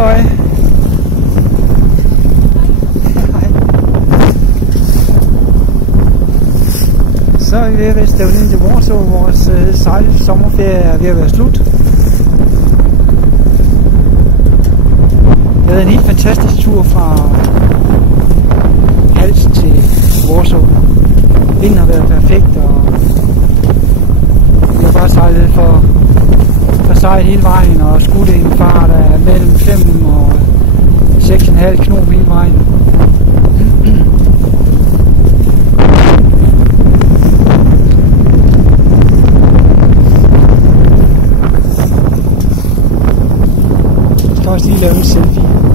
Halløj. Så er vi ved at stævne ind til Vorså. Vores sommerferie er ved at være slut. Det har været en helt fantastisk tur fra Hals til Vorså. Vinden har været perfekt, og vi har bare sejlet for sejlet hele vejen og skudt i en fart af mellem 5 og 6,5 knob hele vejen. Jeg skal også lige lave en selfie.